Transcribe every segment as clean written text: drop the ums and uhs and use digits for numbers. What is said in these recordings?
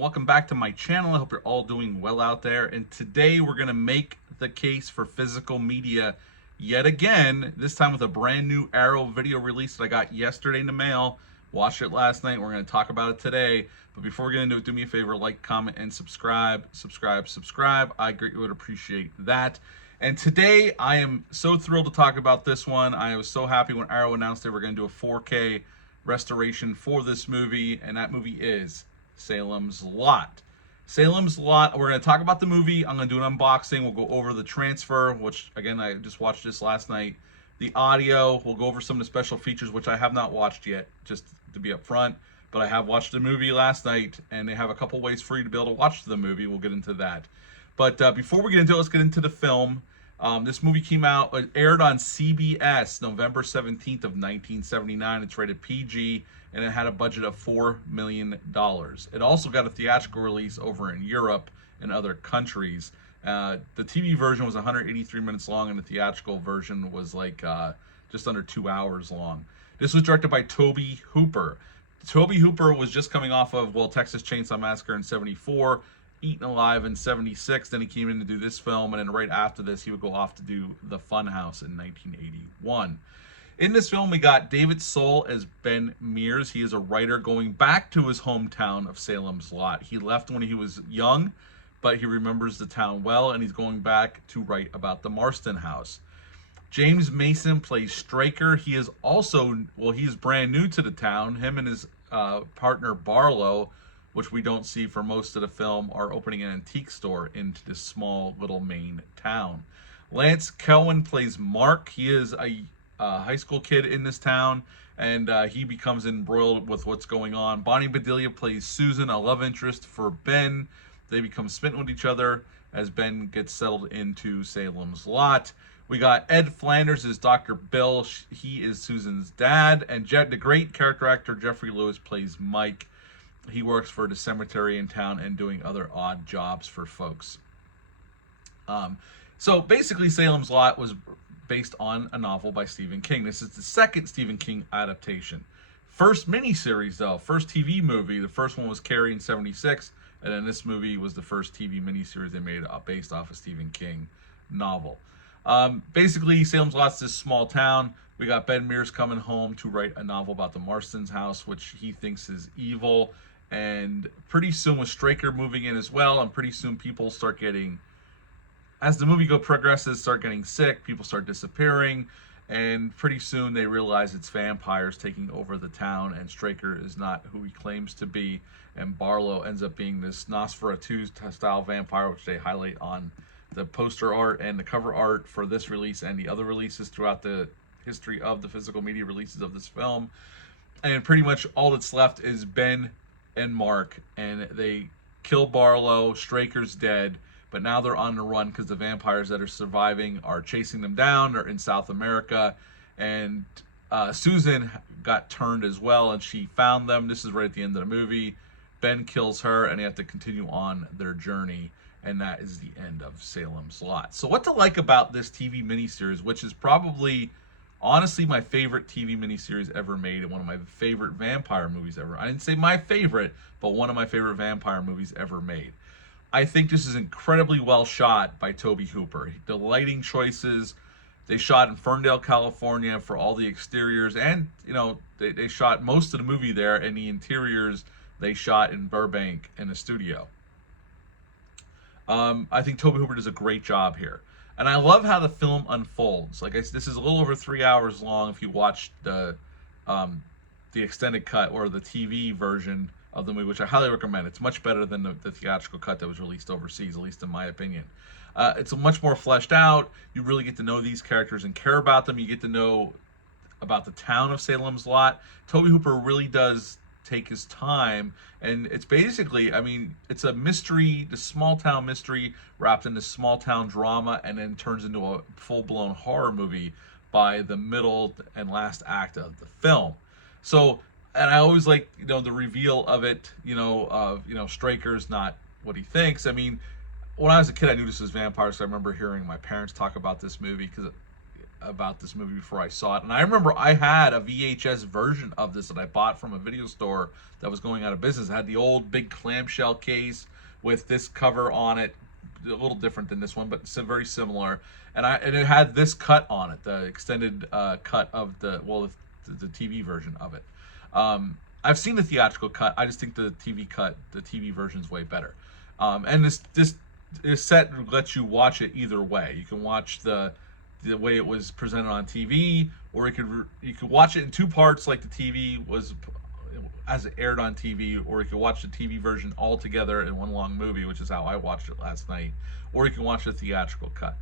and welcome back to my channel. I hope you're all doing well out there. And today we're going to make the case for physical media yet again, this time with a brand new Arrow video release that I got yesterday in the mail. Watched it last night. We're going to talk about it today. But before we get into it, do me a favor, like, comment, and subscribe. I greatly would appreciate that. And today I am so thrilled to talk about this one. I was so happy when Arrow announced they were going to do a 4K restoration for this movie, and that movie is Salem's Lot. Salem's Lot, we're going to talk about the movie. I'm going to do an unboxing. We'll go over the transfer, which, again, I just watched this last night. The audio, we'll go over some of the special features, which I have not watched yet, just to be upfront. But I have watched the movie last night, and they have a couple ways for you to be able to watch the movie. We'll get into that. But before we get into it, let's get into the film. This movie came out, it aired on CBS November 17th of 1979. It's rated PG, and it had a budget of $4 million. It also got a theatrical release over in Europe and other countries. The TV version was 183 minutes long, and the theatrical version was like just under 2 hours long. This was directed by Tobe Hooper. Tobe Hooper was just coming off of, well, Texas Chainsaw Massacre in '74, Eaten Alive in '76. Then he came in to do this film, and then right after this, he would go off to do The Funhouse in 1981. In this film, we got David Soul as Ben Mears. He is a writer going back to his hometown of Salem's Lot. He left when he was young, but he remembers the town well, and he's going back to write about the Marston house. James Mason plays Straker. He is also, well, he's brand new to the town. Him and his partner Barlow, which we don't see for most of the film, are opening an antique store into this small little Maine town. Lance Kelwin plays Mark. He is a high school kid in this town, and he becomes embroiled with what's going on. Bonnie Bedelia plays Susan, a love interest for Ben. They become smitten with each other as Ben gets settled into Salem's Lot. We got Ed Flanders as Dr. Bill. He is Susan's dad. And the great character actor Jeffrey Lewis plays Mike. He works for the cemetery in town and doing other odd jobs for folks. So basically, Salem's Lot was based on a novel by Stephen King. This is the second Stephen King adaptation. First miniseries, though. First TV movie. The first one was Carrie in '76. And then this movie was the first TV miniseries they made based off a Stephen King novel. Basically, Salem's Lot's this small town. We got Ben Mears coming home to write a novel about the Marston's house, which he thinks is evil. And pretty soon with Straker moving in as well, and pretty soon people start getting, as the movie progresses, start getting sick, people start disappearing, and pretty soon they realize it's vampires taking over the town, and Straker is not who he claims to be, and Barlow ends up being this Nosferatu-style vampire, which they highlight on the poster art and the cover art for this release and the other releases throughout the history of the physical media releases of this film. And pretty much all that's left is Ben and Mark, and they kill Barlow. Straker's dead, but now they're on the run because the vampires that are surviving are chasing them down. They're in South America, and Susan got turned as well, and she found them. This is right at the end of the movie. Ben kills her, and they have to continue on their journey, and that is the end of Salem's Lot. So what to like about this TV miniseries, which is probably, honestly, my favorite TV miniseries ever made, and one of my favorite vampire movies ever. I didn't say my favorite, but one of my favorite vampire movies ever made. I think this is incredibly well shot by Tobe Hooper. The lighting choices, they shot in Ferndale, California for all the exteriors, and they shot most of the movie there, and the interiors they shot in Burbank in a studio. I think Tobe Hooper does a great job here. And I love how the film unfolds. Like this is a little over 3 hours long if you watch the extended cut or the TV version of the movie, which I highly recommend. It's much better than the theatrical cut that was released overseas, at least in my opinion. It's much more fleshed out. You really get to know these characters and care about them. You get to know about the town of Salem's Lot. Tobe Hooper really does take his time, and it's basically, I mean, it's a mystery, the small town mystery wrapped in this small town drama, and then turns into a full-blown horror movie by the middle and last act of the film. So, and I always like, the reveal of it, of Straker's not what he thinks. I mean, when I was a kid, I knew this was vampires, so I remember hearing my parents talk about this movie because about this movie before I saw it. And I remember I had a VHS version of this that I bought from a video store that was going out of business. It had the old big clamshell case with this cover on it, a little different than this one, but very similar. And it had this cut on it, the extended cut of the TV version of it. I've seen the theatrical cut. I just think the TV version's way better. And this set lets you watch it either way. You can watch the way it was presented on TV, or you could watch it in two parts like the TV was as it aired on TV, or you could watch the TV version all together in one long movie, which is how I watched it last night, or you can watch the theatrical cut.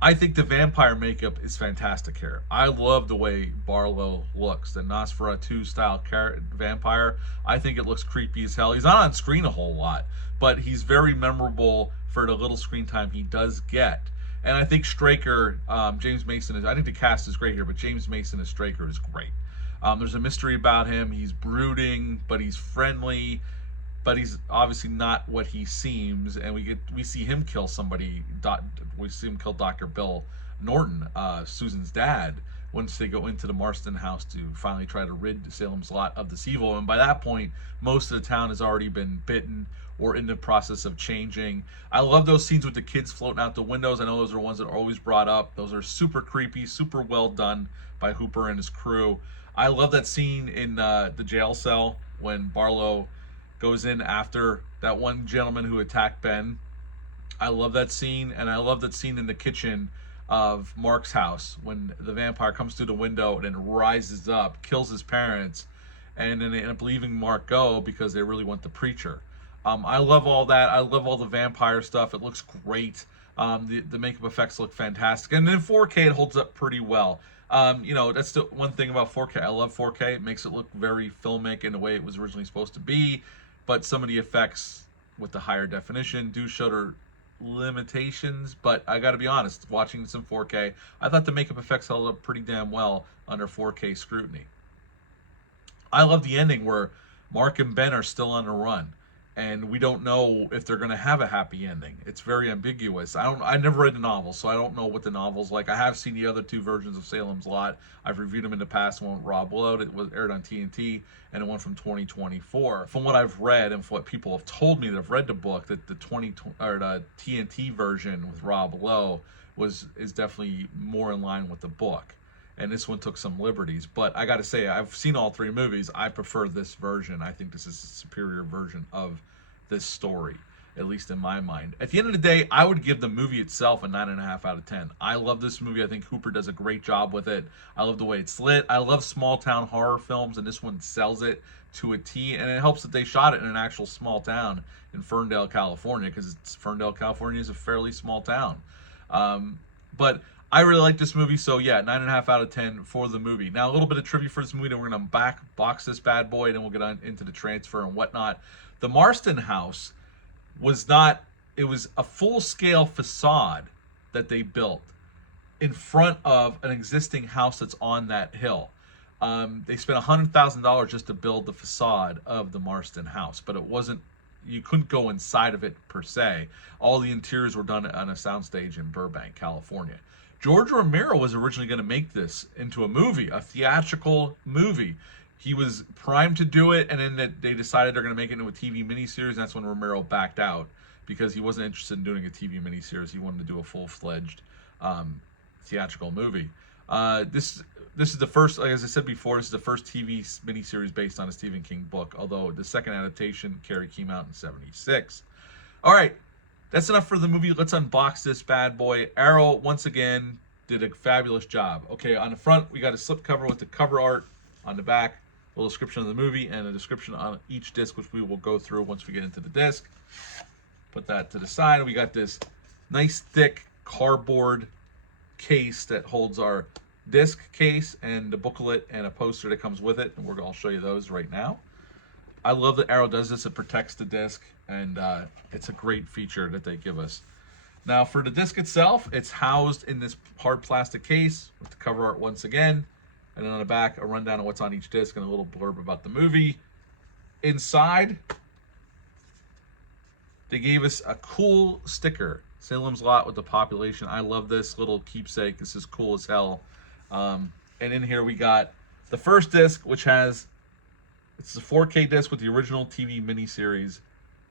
I think the vampire makeup is fantastic here. I love the way Barlow looks, the Nosferatu style vampire. I think it looks creepy as hell. He's not on screen a whole lot, but he's very memorable for the little screen time he does get. And I think Straker, James Mason, I think the cast is great here, but James Mason as Straker is great. There's a mystery about him. He's brooding, but he's friendly, but he's obviously not what he seems. And we see him kill somebody. We see him kill Dr. Bill Norton, Susan's dad, once they go into the Marston house to finally try to rid Salem's Lot of this evil. And by that point, most of the town has already been bitten or in the process of changing. I love those scenes with the kids floating out the windows. I know those are ones that are always brought up. Those are super creepy, super well done by Hooper and his crew. I love that scene in the jail cell when Barlow goes in after that one gentleman who attacked Ben. I love that scene, and I love that scene in the kitchen of Mark's house when the vampire comes through the window and then rises up, kills his parents, and then they end up leaving Mark go because they really want the preacher. I love all that. I love all the vampire stuff. It looks great. The makeup effects look fantastic, and in 4K it holds up pretty well. That's the one thing about 4K. I love 4K. It makes it look very filmic in the way it was originally supposed to be, but some of the effects with the higher definition do show their limitations. But I gotta be honest, watching this in 4K, I thought the makeup effects held up pretty damn well under 4K scrutiny. I love the ending where Mark and Ben are still on the run, and we don't know if they're going to have a happy ending. It's very ambiguous. I never read the novel, so I don't know what the novel's like. I have seen the other two versions of Salem's Lot. I've reviewed them in the past. One with Rob Lowe that was aired on TNT, and one from 2024. From what I've read and from what people have told me that have read the book, that the TNT version with Rob Lowe is definitely more in line with the book. And this one took some liberties. But I got to say, I've seen all three movies. I prefer this version. I think this is a superior version of this story, at least in my mind. At the end of the day, I would give the movie itself a 9.5 out of 10. I love this movie. I think Hooper does a great job with it. I love the way it's lit. I love small town horror films, and this one sells it to a T. And it helps that they shot it in an actual small town in Ferndale, California, because Ferndale, California is a fairly small town. But I really like this movie, so yeah, 9.5 out of 10 for the movie. Now, a little bit of trivia for this movie, then we're going to box this bad boy, and then we'll get on into the transfer and whatnot. The Marston house was a full-scale facade that they built in front of an existing house that's on that hill. They spent $100,000 just to build the facade of the Marston house, but you couldn't go inside of it per se. All the interiors were done on a soundstage in Burbank, California. George Romero was originally going to make this into a movie, a theatrical movie. He was primed to do it, and then they decided they're going to make it into a TV miniseries, and that's when Romero backed out because he wasn't interested in doing a TV miniseries. He wanted to do a full-fledged theatrical movie. This is the first, like as I said before, this is the first TV miniseries based on a Stephen King book, although the second adaptation, Carrie, came out in '76. All right. That's enough for the movie. Let's unbox this bad boy. Arrow, once again, did a fabulous job. Okay, on the front, we got a slipcover with the cover art. On the back, a little description of the movie and a description on each disc, which we will go through once we get into the disc. Put that to the side. We got this nice, thick cardboard case that holds our disc case and the booklet and a poster that comes with it, and I'll show you those right now. I love that Arrow does this. It protects the disc, and it's a great feature that they give us. Now, for the disc itself, it's housed in this hard plastic case with the cover art once again, and then on the back, a rundown of what's on each disc and a little blurb about the movie. Inside, they gave us a cool sticker. Salem's Lot with the population. I love this little keepsake. This is cool as hell. And in here we got the first disc, which has, it's a 4K disc with the original TV miniseries,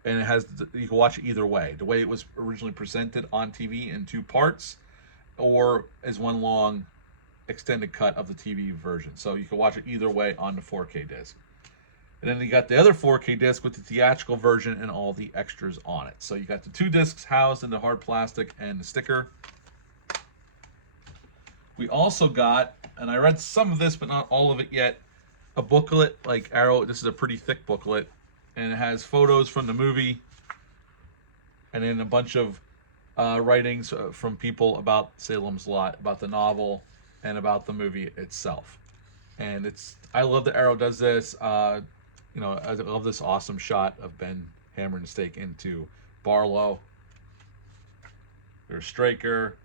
and it has, you can watch it either way. The way it was originally presented on TV in 2 parts, or as one long extended cut of the TV version. So you can watch it either way on the 4K disc. And then you got the other 4K disc with the theatrical version and all the extras on it. So you got the 2 discs housed in the hard plastic and the sticker. We also got, and I read some of this but not all of it yet, a booklet like Arrow. This is a pretty thick booklet, and it has photos from the movie and then a bunch of writings from people about Salem's Lot, about the novel, and about the movie itself. And it's, I love that Arrow does this. You know, I love this awesome shot of Ben hammering the stake into Barlow. There's Straker.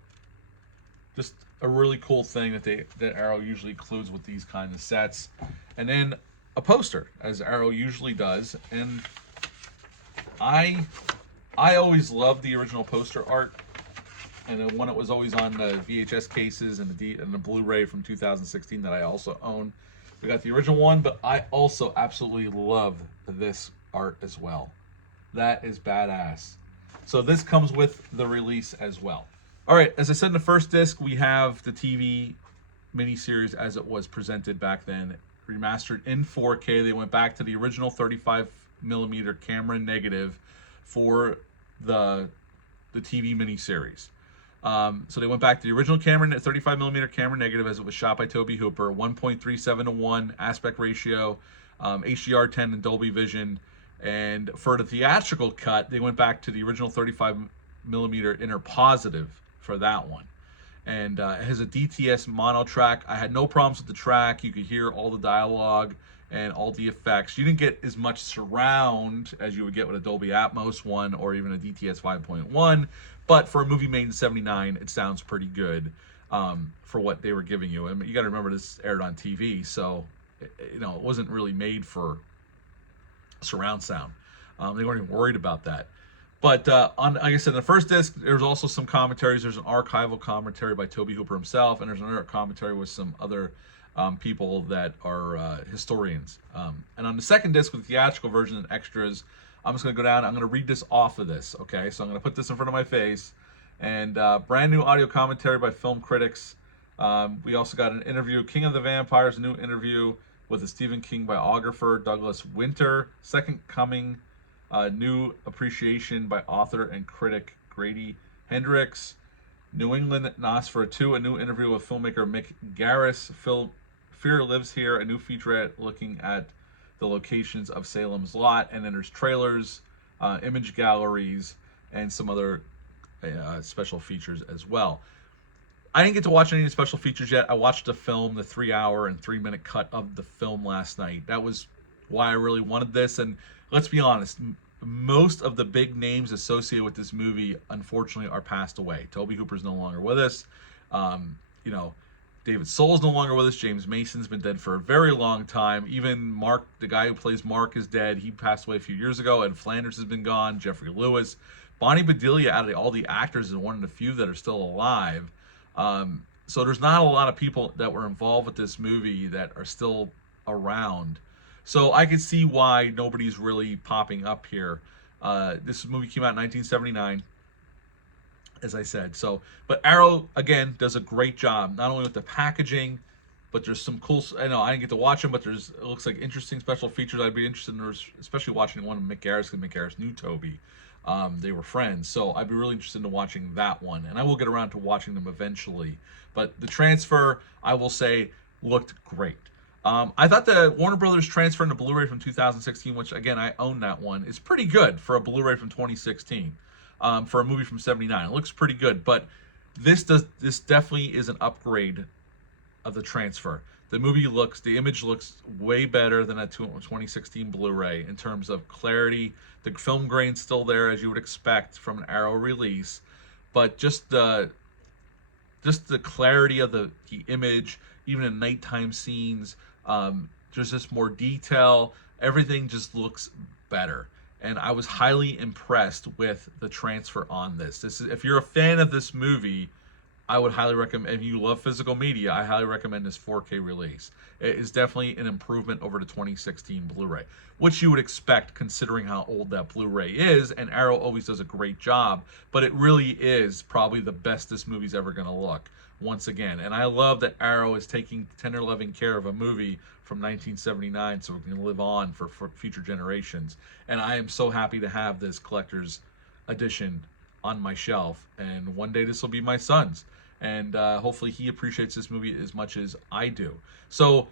Just a really cool thing that Arrow usually includes with these kinds of sets. And then a poster, as Arrow usually does. And I always loved the original poster art, and the one that was always on the VHS cases and the Blu-ray from 2016 that I also own. We got the original one, but I also absolutely love this art as well. That is badass. So this comes with the release as well. All right, as I said in the first disc, we have the TV miniseries as it was presented back then, remastered in 4K. They went back to the original 35mm camera negative for the TV miniseries. So they went back to the original camera, 35mm camera negative as it was shot by Tobe Hooper, 1.37:1 aspect ratio, HDR10 and Dolby Vision. And for the theatrical cut, they went back to the original 35mm inner positive for that one. And it has a DTS mono track. I had no problems with the track. You could hear all the dialogue and all the effects. You didn't get as much surround as you would get with a Dolby Atmos one or even a DTS 5.1, but for a movie made in '79, it sounds pretty good for what they were giving you. I mean, you got to remember this aired on TV, so you know it wasn't really made for surround sound. They weren't even worried about that. But on, like I said, in the first disc, there's also some commentaries. There's an archival commentary by Tobe Hooper himself, and there's another commentary with some other people that are historians. And on the second disc with the theatrical version and extras, I'm just going to go down. I'm going to read this off of this, okay? So I'm going to put this in front of my face. And brand new audio commentary by film critics. We also got an interview, King of the Vampires, a new interview with a Stephen King biographer, Douglas Winter. Second Coming, new appreciation by author and critic Grady Hendrix. New England Nosferatu, a new interview with filmmaker Mick Garris. Fear Lives Here, a new featurette looking at the locations of Salem's Lot. And then there's trailers, image galleries, and some other special features as well. I didn't get to watch any of the special features yet. I watched the film, the 3-hour and 3-minute cut of the film last night. That was why I really wanted this. And let's be honest, most of the big names associated with this movie, unfortunately, are passed away. Tobe Hooper's no longer with us. You know, David Soul's no longer with us. James Mason's been dead for a very long time. Even Mark, the guy who plays Mark, is dead. He passed away a few years ago. And Flanders has been gone. Jeffrey Lewis. Bonnie Bedelia, out of all the actors, is one of the few that are still alive. So there's not a lot of people that were involved with this movie that are still around. So I can see why nobody's really popping up here. This movie came out in 1979, as I said. So, but Arrow, again, does a great job, not only with the packaging, but there's some cool, I know I didn't get to watch them, but there's, it looks like interesting special features. I'd be interested in, especially watching one of Mick Garris, because Mick Garris knew Toby. They were friends, so I'd be really interested in watching that one, and I will get around to watching them eventually. But the transfer, I will say, looked great. I thought the Warner Brothers transfer in the Blu-ray from 2016, which again I own that one, is pretty good for a Blu-ray from 2016. For a movie from '79, it looks pretty good. But this definitely is an upgrade of the transfer. The image looks way better than a 2016 Blu-ray in terms of clarity. The film grain's still there, as you would expect from an Arrow release, but just the clarity of the image, even in nighttime scenes, there's just more detail. Everything just looks better. and I was highly impressed with the transfer on this. This is, if you're a fan of this movie, I would highly recommend, if you love physical media, I highly recommend this 4K release. It is definitely an improvement over the 2016 Blu-ray, which you would expect considering how old that Blu-ray is, and Arrow always does a great job, but it really is probably the best this movie's ever going to look, once again. And I love that Arrow is taking tender loving care of a movie from 1979 so it can live on for future generations. And I am so happy to have this collector's edition on my shelf, and one day this will be my son's, and hopefully he appreciates this movie as much as I do. So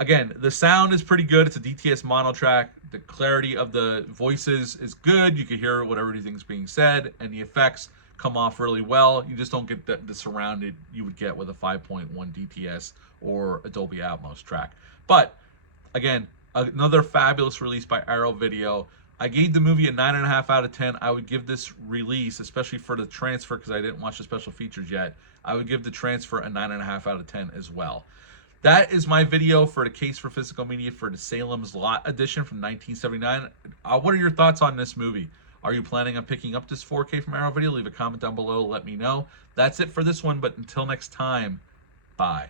again, the sound is pretty good. It's a DTS mono track. The clarity of the voices is good. You can hear what everything's being said, and the effects come off really well. You just don't get the surrounded you would get with a 5.1 DTS or a Dolby Atmos track. But again, another fabulous release by Arrow Video. I gave the movie a 9.5 out of 10. I would give this release, especially for the transfer, because I didn't watch the special features yet, I would give the transfer a 9.5 out of 10 as well. That is my video for the case for physical media for the Salem's Lot edition from 1979. What are your thoughts on this movie? Are you planning on picking up this 4K from Arrow Video? Leave a comment down below. Let me know. That's it for this one, but until next time, bye.